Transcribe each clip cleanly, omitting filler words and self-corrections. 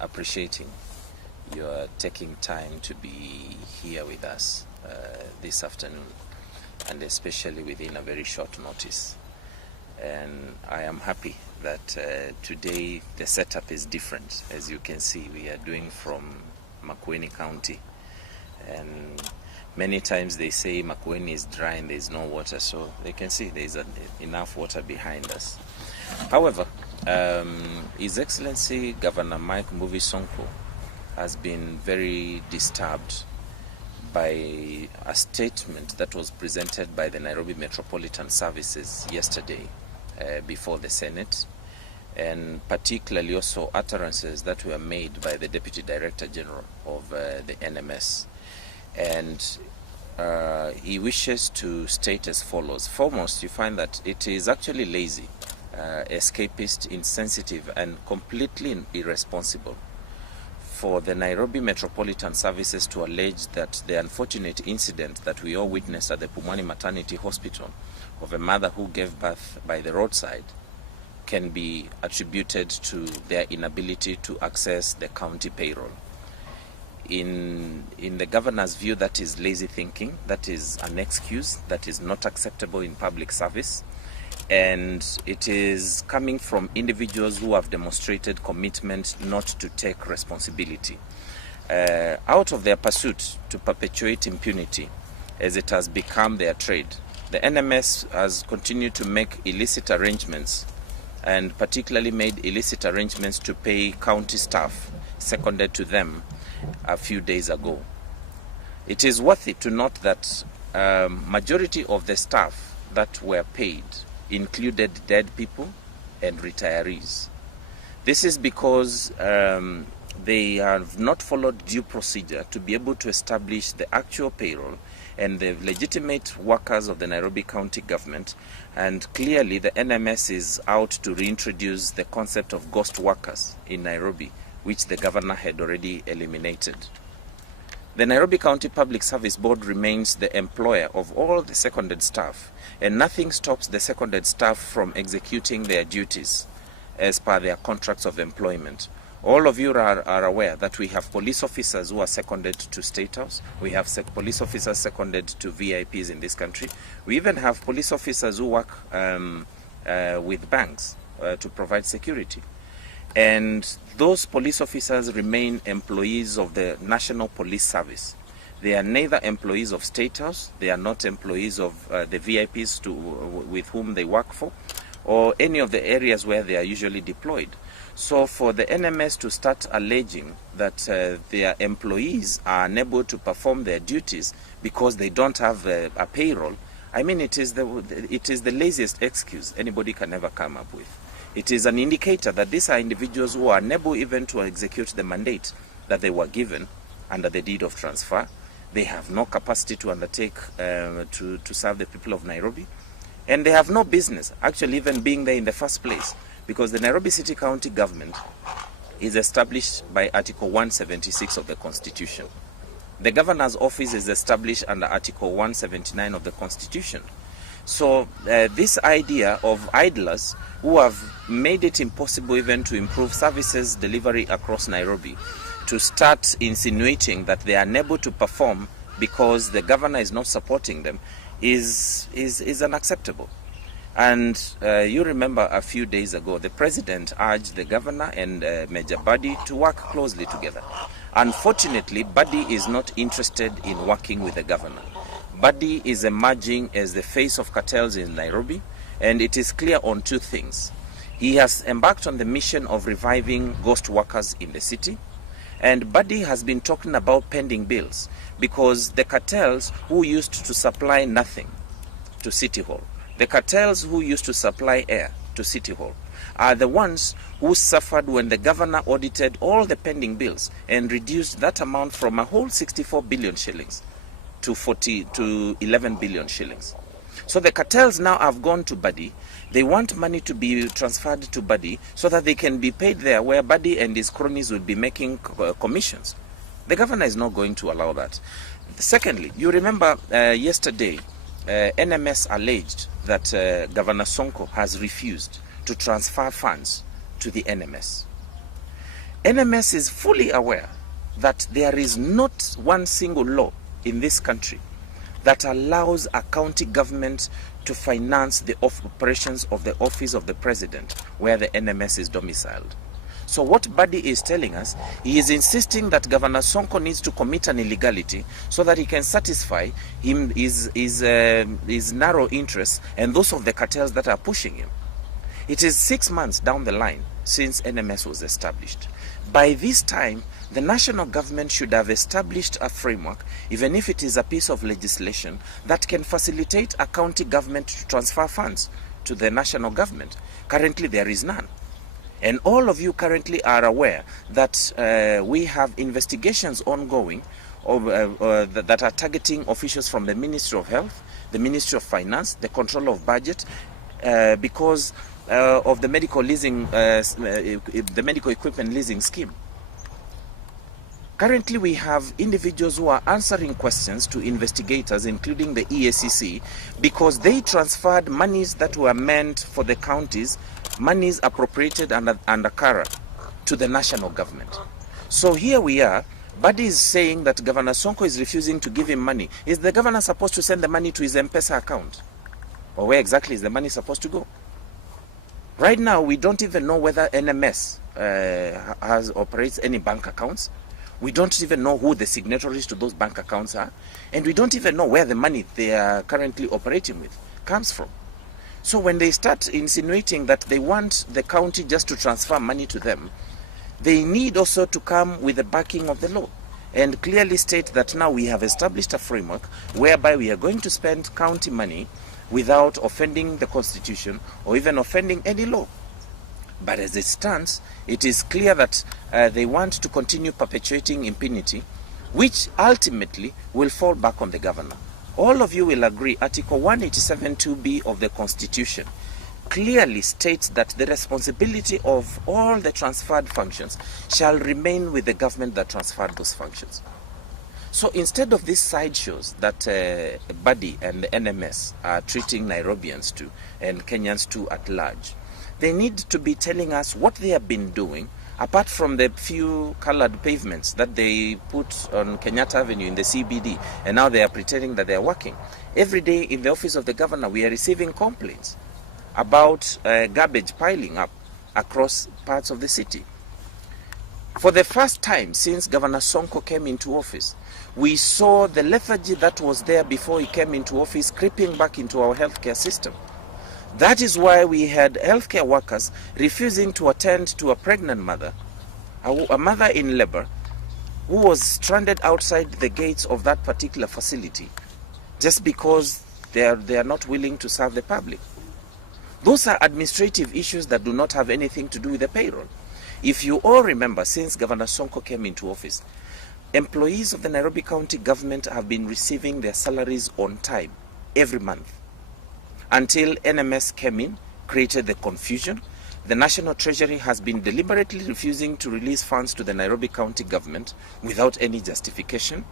appreciating your taking time to be here with us this afternoon, and especially within a very short notice. And I am happy that today the setup is different. As you can see, we are doing from Makueni County, and many times they say Makueni is dry and there is no water, so they can see there is enough water behind us. However, His Excellency Governor Mike Mbuvi Sonko has been very disturbed by a statement that was presented by the Nairobi Metropolitan Services yesterday before the Senate, and particularly also utterances that were made by the Deputy Director General of the NMS. And he wishes to state as follows. Foremost, you find that it is actually lazy, escapist, insensitive, and completely irresponsible for the Nairobi Metropolitan Services to allege that the unfortunate incident that we all witnessed at the Pumwani Maternity Hospital of a mother who gave birth by the roadside can be attributed to their inability to access the county payroll. In the governor's view, that is lazy thinking, that is an excuse, that is not acceptable in public service, and it is coming from individuals who have demonstrated commitment not to take responsibility. Out of their pursuit to perpetuate impunity, as it has become their trade, the NMS has continued to make illicit arrangements, and particularly made illicit arrangements to pay county staff seconded to them a few days ago. It is worthy to note that majority of the staff that were paid included dead people and retirees. This is because they have not followed due procedure to be able to establish the actual payroll and the legitimate workers of the Nairobi County government, and clearly the NMS is out to reintroduce the concept of ghost workers in Nairobi, which the governor had already eliminated. The Nairobi County Public Service Board remains the employer of all the seconded staff, and nothing stops the seconded staff from executing their duties as per their contracts of employment. All of you are aware that we have police officers who are seconded to State House. We have police officers seconded to VIPs in this country. We even have police officers who work with banks to provide security. And those police officers remain employees of the National Police Service. They are neither employees of State House, they are not employees of the VIPs with whom they work for, or any of the areas where they are usually deployed. So for the NMS to start alleging that their employees are unable to perform their duties because they don't have a payroll, I mean, it is the laziest excuse anybody can ever come up with. It is an indicator that these are individuals who are unable even to execute the mandate that they were given under the deed of transfer. They have no capacity to undertake to serve the people of Nairobi, and they have no business actually even being there in the first place, because the Nairobi City County government is established by Article 176 of the Constitution. The governor's office is established under Article 179 of the Constitution. So this idea of idlers who have made it impossible even to improve services delivery across Nairobi to start insinuating that they are unable to perform because the governor is not supporting them is unacceptable. And you remember a few days ago, the president urged the governor and Major Badi to work closely together. Unfortunately, Badi is not interested in working with the governor. Badi is emerging as the face of cartels in Nairobi, and it is clear on two things. He has embarked on the mission of reviving ghost workers in the city, and Badi has been talking about pending bills because the cartels who used to supply nothing to City Hall, the cartels who used to supply air to City Hall, are the ones who suffered when the governor audited all the pending bills and reduced that amount from a whole 64 billion shillings to 11 billion shillings. So the cartels now have gone to Badi. They want money to be transferred to Badi so that they can be paid there, where Badi and his cronies will be making commissions. The governor is not going to allow that. Secondly, you remember yesterday, NMS alleged that Governor Sonko has refused to transfer funds to the NMS. NMS is fully aware that there is not one single law in this country that allows a county government to finance the operations of the office of the president where the NMS is domiciled. So what Badi is telling us, he is insisting that Governor Sonko needs to commit an illegality so that he can satisfy his narrow interests and those of the cartels that are pushing him. It is 6 months down the line since NMS was established. By this time, the national government should have established a framework, even if it is a piece of legislation, that can facilitate a county government to transfer funds to the national government. Currently, there is none. And all of you currently are aware that we have investigations ongoing that are targeting officials from the Ministry of Health, the Ministry of Finance, the Control of Budget, because of the medical leasing, the medical equipment leasing scheme. Currently, we have individuals who are answering questions to investigators, including the EACC, because they transferred monies that were meant for the counties, monies appropriated under CARA, to the national government. So here we are. Badi is saying that Governor Sonko is refusing to give him money. Is the governor supposed to send the money to his M-Pesa account? Or where exactly is the money supposed to go? Right now, we don't even know whether NMS operates any bank accounts. We don't even know who the signatories to those bank accounts are. And we don't even know where the money they are currently operating with comes from. So when they start insinuating that they want the county just to transfer money to them, they need also to come with the backing of the law and clearly state that now we have established a framework whereby we are going to spend county money without offending the Constitution or even offending any law. But as it stands, it is clear that they want to continue perpetuating impunity, which ultimately will fall back on the governor. All of you will agree Article 187(2)(b) of the Constitution clearly states that the responsibility of all the transferred functions shall remain with the government that transferred those functions. So instead of these sideshows that Badi and the NMS are treating Nairobians to and Kenyans to at large, they need to be telling us what they have been doing, apart from the few colored pavements that they put on Kenyatta Avenue in the CBD, and now they are pretending that they are working. Every day in the office of the governor, we are receiving complaints about garbage piling up across parts of the city. For the first time since Governor Sonko came into office, we saw the lethargy that was there before he came into office creeping back into our healthcare system. That is why we had healthcare workers refusing to attend to a pregnant mother, a mother in labor, who was stranded outside the gates of that particular facility just because they are not willing to serve the public. Those are administrative issues that do not have anything to do with the payroll. If you all remember, since Governor Sonko came into office, employees of the Nairobi County government have been receiving their salaries on time every month. Until NMS came in, created the confusion. The National Treasury has been deliberately refusing to release funds to the Nairobi County government without any justification.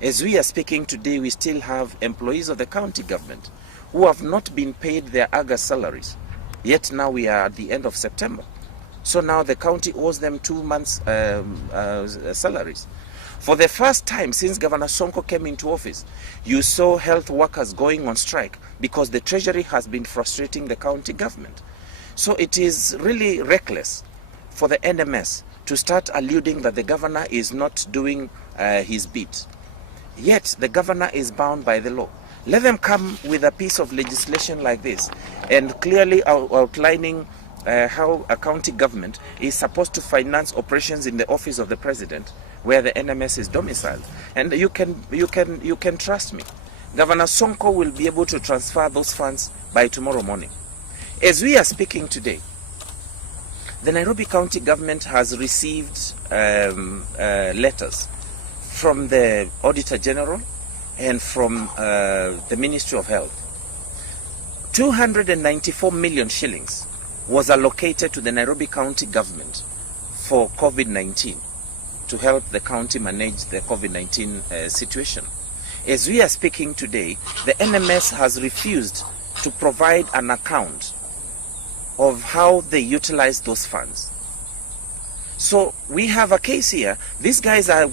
As we are speaking today, we still have employees of the county government who have not been paid their August salaries. Yet now we are at the end of September. So now the county owes them 2 months' salaries. For the first time since Governor Sonko came into office, you saw health workers going on strike because the Treasury has been frustrating the county government. So it is really reckless for the NMS to start alluding that the governor is not doing his bit. Yet the governor is bound by the law. Let them come with a piece of legislation like this and clearly outlining how a county government is supposed to finance operations in the office of the president where the NMS is domiciled. And you can trust me. Governor Sonko will be able to transfer those funds by tomorrow morning. As we are speaking today, the Nairobi County government has received letters from the Auditor General and from the Ministry of Health. 294 million shillings was allocated to the Nairobi County government for COVID-19 to help the county manage the COVID-19 situation. As we are speaking today, the NMS has refused to provide an account of how they utilize those funds. So we have a case here. These guys are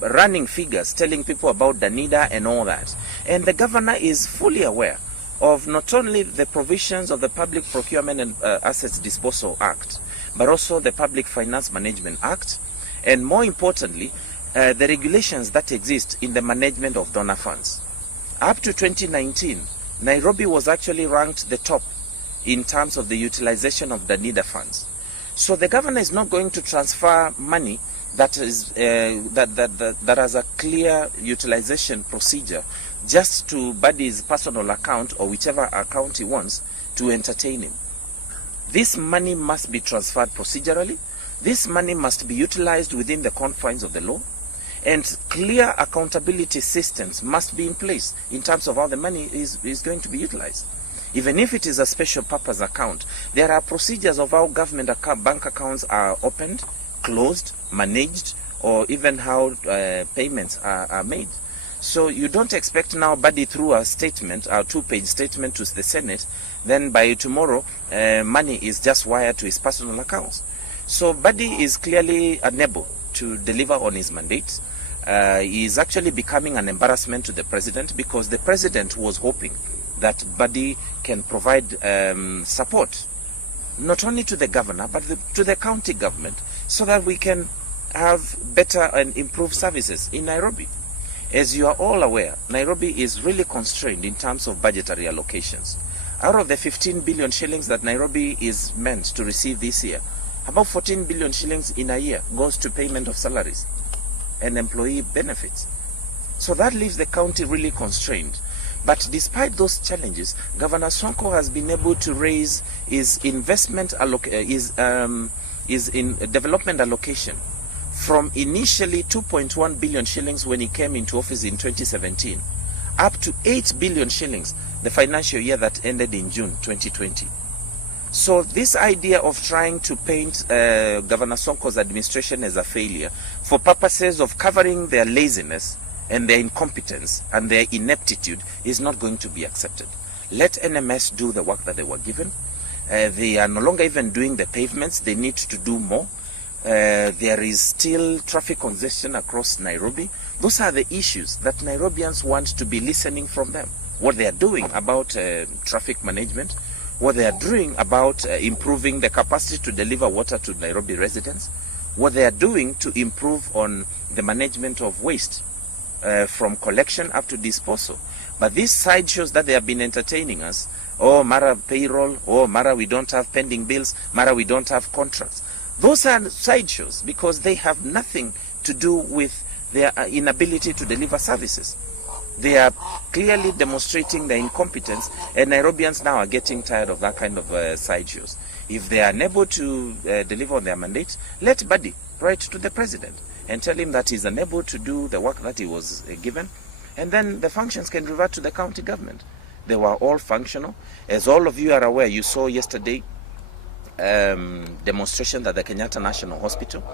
running figures, telling people about Danida and all that. And the governor is fully aware of not only the provisions of the Public Procurement and Assets Disposal Act, but also the Public Finance Management Act, and more importantly, the regulations that exist in the management of donor funds. Up to 2019, Nairobi was actually ranked the top in terms of the utilization of Danida funds. So the governor is not going to transfer money that is that has a clear utilization procedure just to Badi's personal account or whichever account he wants to entertain him. This money must be transferred procedurally. This money must be utilized within the confines of the law, and clear accountability systems must be in place in terms of how the money is going to be utilized. Even if it is a special purpose account, there are procedures of how government bank accounts are opened, closed, managed, or even how payments are made. So you don't expect now Badi through a statement, a 2-page statement to the Senate, then by tomorrow money is just wired to his personal accounts. So Badi is clearly unable to deliver on his mandate. He is actually becoming an embarrassment to the president, because the president was hoping that Badi can provide support not only to the governor but to the county government, so that we can have better and improved services in Nairobi. As you are all aware, Nairobi is really constrained in terms of budgetary allocations. Out of the 15 billion shillings that Nairobi is meant to receive this year, about 14 billion shillings in a year goes to payment of salaries and employee benefits. So that leaves the county really constrained. But despite those challenges, Governor Sonko has been able to raise his investment development allocation from initially 2.1 billion shillings when he came into office in 2017 up to 8 billion shillings the financial year that ended in June 2020. So this idea of trying to paint Governor Sonko's administration as a failure for purposes of covering their laziness and their incompetence and their ineptitude is not going to be accepted. Let NMS do the work that they were given. They are no longer even doing the pavements. They need to do more. There is still traffic congestion across Nairobi. Those are the issues that Nairobians want to be listening from them. What they are doing about traffic management, what they are doing about improving the capacity to deliver water to Nairobi residents, what they are doing to improve on the management of waste from collection up to disposal. But these sideshows that they have been entertaining us, oh, Mara payroll, oh, Mara we don't have pending bills, Mara we don't have contracts. Those are sideshows because they have nothing to do with their inability to deliver services. They are clearly demonstrating their incompetence, and Nairobians now are getting tired of that kind of sideshows. If they are unable to deliver on their mandate, let Badi write to the president and tell him that he's unable to do the work that he was given, and then the functions can revert to the county government. They were all functional. As all of you are aware, you saw yesterday demonstrations at the Kenyatta National Hospital.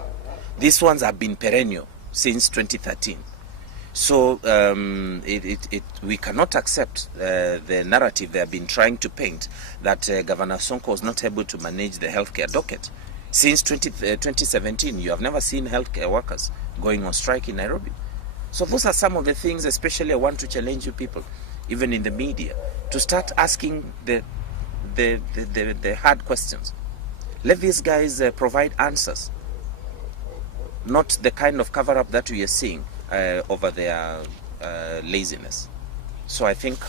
These ones have been perennial since 2013. So we cannot accept the narrative they have been trying to paint that Governor Sonko was not able to manage the healthcare docket. Since 2017, you have never seen healthcare workers going on strike in Nairobi. So those are some of the things, especially I want to challenge you people, even in the media, to start asking the hard questions. Let these guys provide answers, not the kind of cover-up that we are seeing over their laziness. So I think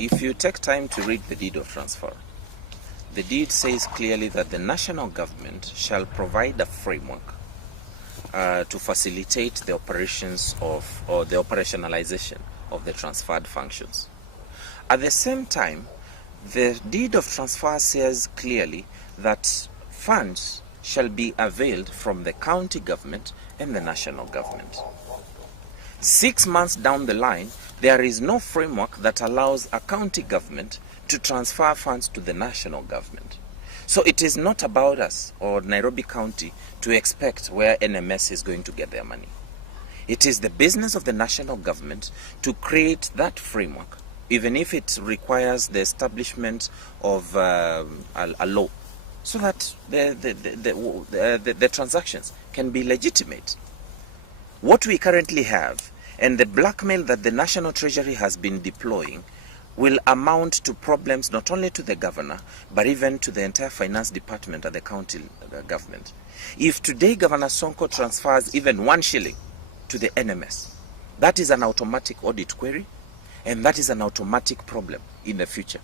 if you take time to read the deed of transfer, the deed says clearly that the national government shall provide a framework to facilitate the operations of, or the operationalization of the transferred functions. At the same time, the deed of transfer says clearly that funds shall be availed from the county government and the national government. 6 months down the line, there is no framework that allows a county government to transfer funds to the national government. So it is not about us or Nairobi County to expect where NMS is going to get their money. It is the business of the national government to create that framework even if it requires the establishment of a law, so that the transactions can be legitimate. What we currently have and the blackmail that the National Treasury has been deploying will amount to problems not only to the governor, but even to the entire finance department at the county government. If today Governor Sonko transfers even 1 shilling to the NMS, that is an automatic audit query, and that is an automatic problem in the future.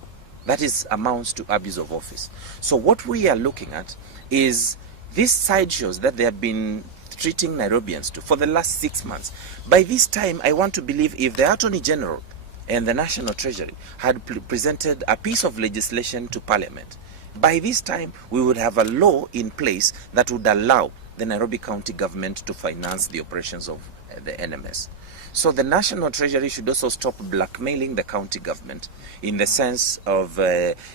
That is amounts to abuse of office. So what we are looking at is these sideshows that they have been treating Nairobians to for the last 6 months. By this time, I want to believe if the Attorney General and the National Treasury had presented a piece of legislation to Parliament, by this time we would have a law in place that would allow the Nairobi County government to finance the operations of the NMS. So the National Treasury should also stop blackmailing the county government in the sense of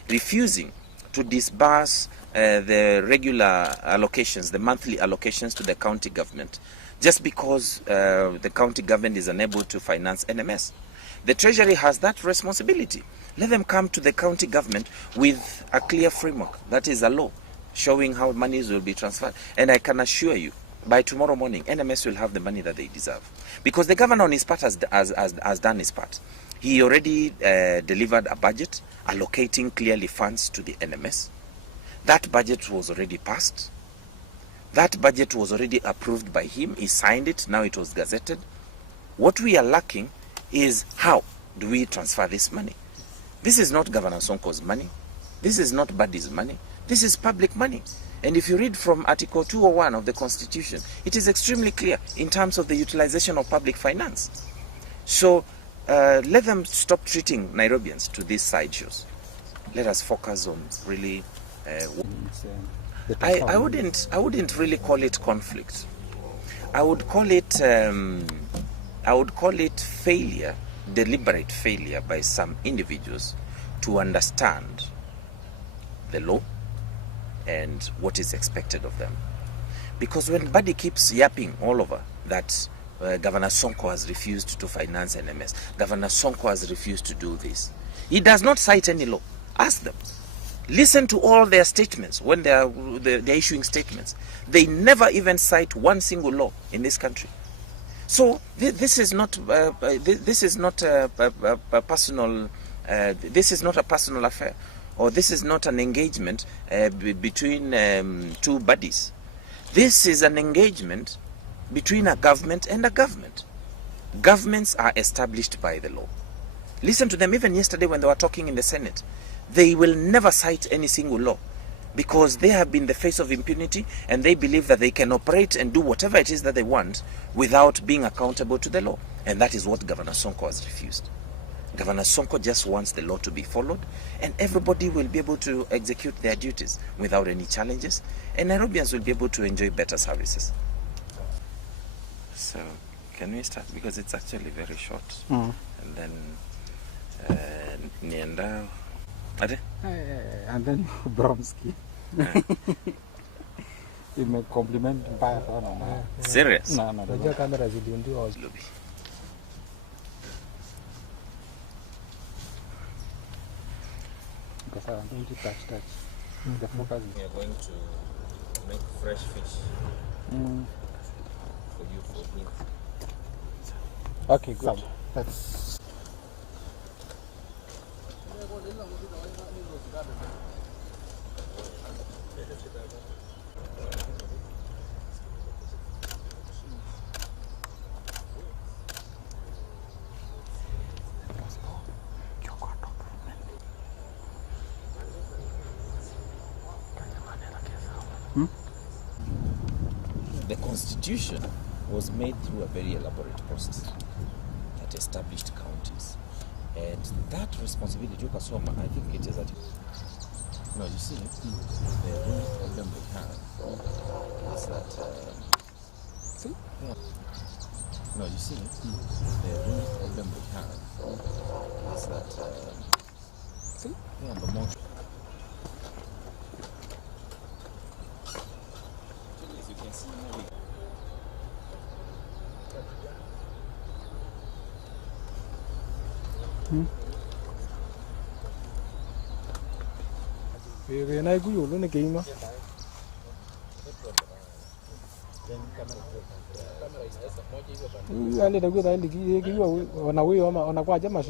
refusing to disburse the regular allocations, the monthly allocations to the county government, just because the county government is unable to finance NMS. The Treasury has that responsibility. Let them come to the county government with a clear framework, that is a law, showing how monies will be transferred. And I can assure you, by tomorrow morning, NMS will have the money that they deserve. Because the governor on his part has done his part. He already delivered a budget allocating clearly funds to the NMS. That budget was already passed. That budget was already approved by him. He signed it. Now it was gazetted. What we are lacking is how do we transfer this money? This is not Governor Sonko's money. This is not Badi's money. This is public money. And if you read from Article 201 of the Constitution, it is extremely clear in terms of the utilization of public finance. So let them stop treating Nairobians to these sideshows. Let us focus on really. I wouldn't really call it conflict. I would call it failure, deliberate failure by some individuals to understand the law and what is expected of them. Because when Badi keeps yapping all over that Governor Sonko has refused to finance NMS, Governor Sonko has refused to do this, he does not cite any law. Ask them. Listen to all their statements when they're issuing statements. They never even cite one single law in this country. So this is not a personal. This is not a personal affair, or this is not an engagement between two buddies. This is an engagement between a government and a government. Governments are established by the law. Listen to them. Even yesterday when they were talking in the Senate, they will never cite any single law, because they have been the face of impunity, and they believe that they can operate and do whatever it is that they want without being accountable to the law. And that is what Governor Sonko has refused. Governor Sonko just wants the law to be followed, and everybody will be able to execute their duties without any challenges, and Nairobians will be able to enjoy better services. So, can we start? Because it's actually very short. And then, Nienda. And then Bromsky. You may compliment by Serious? No. Luby. Because I'm going to touch. The focus We are going to make fresh fish for you for me. Okay, good. That's The Constitution was made through a very elaborate process that established counties. And that responsibility, I think it is that. No, you see, the real problem we have is that. No, you see, the real problem we have is that. The more. As you can see now, Wewe na ikuyo lo ne keima. Ale da gwe da ligi kiyo ona wewe ona kwa jama